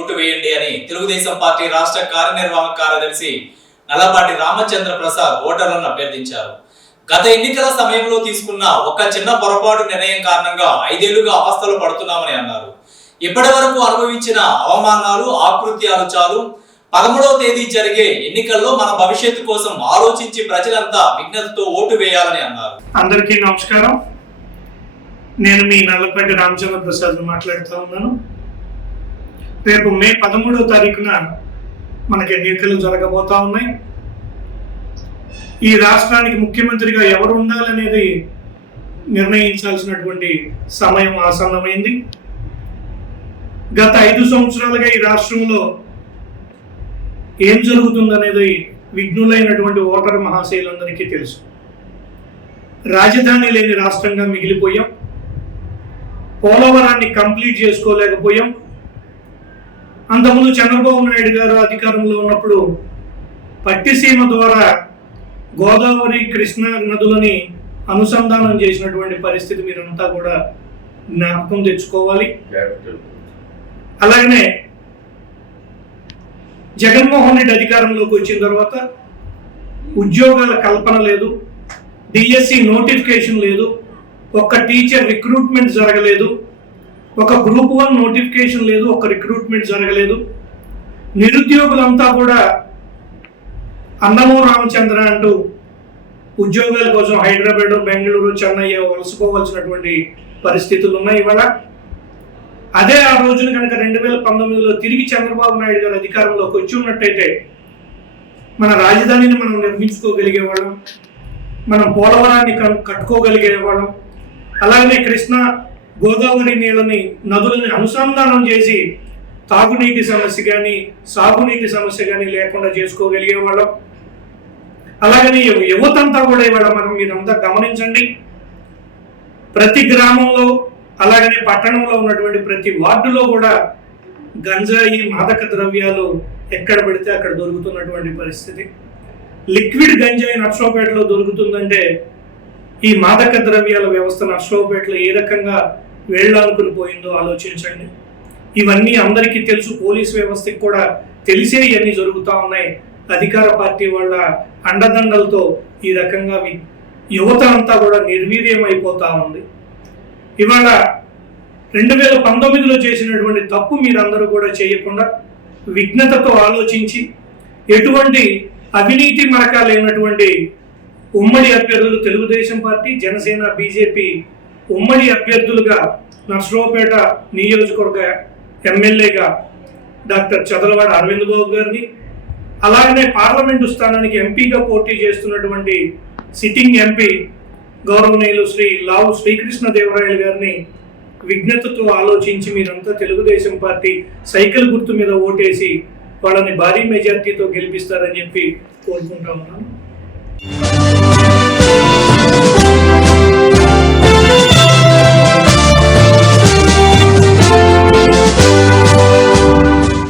Vote వేయండి అని Telugu Desam party రాష్ట్ర కార్యనిర్వాహక కార్యదర్శి నల్లపాటి రామచంద్ర ప్రసాద్ ఓటర్లను అభ్యర్థించారు. గత ఎన్నికల సమయంలో తీసుకున్న ఒక చిన్న పొరపాటు నిర్ణయం కారణంగా ఐదేళ్ళుగా అవస్థలు పడుతున్నామని అన్నారు. ఇప్పటి వరకు అనుభవించిన అవమానాలు ఆకృత్యాలు చాలు. పదమూడవ తేదీ జరిగే ఎన్నికల్లో మన భవిష్యత్తు కోసం ఆలోచించి ప్రజలంతా విజ్ఞతతో ఓటు వేయాలని అన్నారు. అందరికీ నమస్కారం. నేను మీ నల్లపల్లి రామచంద్ర ప్రసాద్ మాట్లాడుతూ ఉన్నాను. రేపు మే పదమూడవ తారీఖున మనకి ఎన్నికలు జరగబోతా ఉన్నాయి. ఈ రాష్ట్రానికి ముఖ్యమంత్రిగా ఎవరు ఉండాలనేది నిర్ణయించాల్సినటువంటి సమయం ఆసన్నమైంది. గత ఐదు సంవత్సరాలుగా ఈ రాష్ట్రంలో ఏం జరుగుతుందనేది విఘ్నులైనటువంటి ఓటర్ మహాశైలందరికీ తెలుసు. రాజధాని లేని రాష్ట్రంగా మిగిలిపోయాం. పోలవరాన్ని కంప్లీట్ చేసుకోలేకపోయాం. అంతకుముందు చంద్రబాబు నాయుడు గారు అధికారంలో ఉన్నప్పుడు పట్టిసీమ ద్వారా గోదావరి కృష్ణా నదులని అనుసంధానం చేసినటువంటి పరిస్థితి మీరంతా కూడా జ్ఞాపకం తెచ్చుకోవాలి. అలాగనే జగన్మోహన్ రెడ్డి అధికారంలోకి వచ్చిన తర్వాత ఉద్యోగాల కల్పన లేదు డిఎస్సి నోటిఫికేషన్ లేదు ఒక్క టీచర్ రిక్రూట్మెంట్ జరగలేదు ఒక గ్రూప్ వన్ నోటిఫికేషన్ లేదు ఒక రిక్రూట్మెంట్ జరగలేదు. నిరుద్యోగులంతా కూడా అన్నమో రామచంద్ర అంటూ ఉద్యోగాల కోసం హైదరాబాద్ బెంగళూరు చెన్నై వలసపోవలసినటువంటి పరిస్థితులు ఉన్నాయి ఇవాళ. అదే ఆ రోజున కనుక రెండు వేల పంతొమ్మిదిలో తిరిగి చంద్రబాబు నాయుడు గారు అధికారంలోకి వచ్చి ఉన్నట్టయితే మన రాజధానిని మనం నిర్మించుకోగలిగేవాళ్ళం మనం పోలవరాన్ని కట్టుకోగలిగే కట్టుకోగలిగేవాళ్ళం అలాగనే కృష్ణ గోదావరి నీళ్ళని నదులని అనుసంధానం చేసి తాగునీటి సమస్య కానీ సాగునీటి సమస్య కానీ లేకుండా చేసుకోగలిగేవాళ్ళం అలాగని యువతంతా కూడా ఇవాళ మనం మీరంతా గమనించండి. ప్రతి గ్రామంలో అలాగనే పట్టణంలో ఉన్నటువంటి ప్రతి వార్డులో కూడా గంజాయి మాదక ద్రవ్యాలు ఎక్కడ పెడితే అక్కడ దొరుకుతున్నటువంటి పరిస్థితి. లిక్విడ్ గంజాయి నర్సోపేటలో దొరుకుతుందంటే ఈ మాదక ద్రవ్యాల వ్యవస్థ నర్సోపేటలో ఏ రకంగా వెళ్ళాలనుకుని పోయిందో ఆలోచించండి. ఇవన్నీ అందరికీ తెలుసు పోలీస్ వ్యవస్థకి కూడా తెలిసే ఇవన్నీ జరుగుతూ ఉన్నాయి. అధికార పార్టీ వాళ్ళ అండదండలతో ఈ రకంగా యువత అంతా కూడా నిర్వీర్యం అయిపోతూ ఉంది. ఇవాళ రెండు వేల పంతొమ్మిదిలో చేసినటువంటి తప్పు మీరందరూ కూడా చేయకుండా విఘ్నతతో ఆలోచించి ఎటువంటి అవినీతి మరక లేనటువంటి ఉమ్మడి అభ్యర్థులు తెలుగుదేశం పార్టీ జనసేన బీజేపీ ఉమ్మడి అభ్యర్థులుగా నర్సరావుపేట నియోజకవర్గ ఎమ్మెల్యేగా డాక్టర్ చదలవాడ అరవింద్ బాబు గారిని అలాగనే పార్లమెంటు స్థానానికి ఎంపీగా పోటీ చేస్తున్నటువంటి సిట్టింగ్ ఎంపీ గౌరవనీయులు శ్రీ లావు శ్రీకృష్ణదేవరాయలు గారిని విజ్ఞతతో ఆలోచించి మీరంతా తెలుగుదేశం పార్టీ సైకిల్ గుర్తు మీద ఓటేసి వాళ్ళని భారీ మెజార్టీతో గెలిపిస్తారని చెప్పి కోరుకుంటా ఉన్నాను.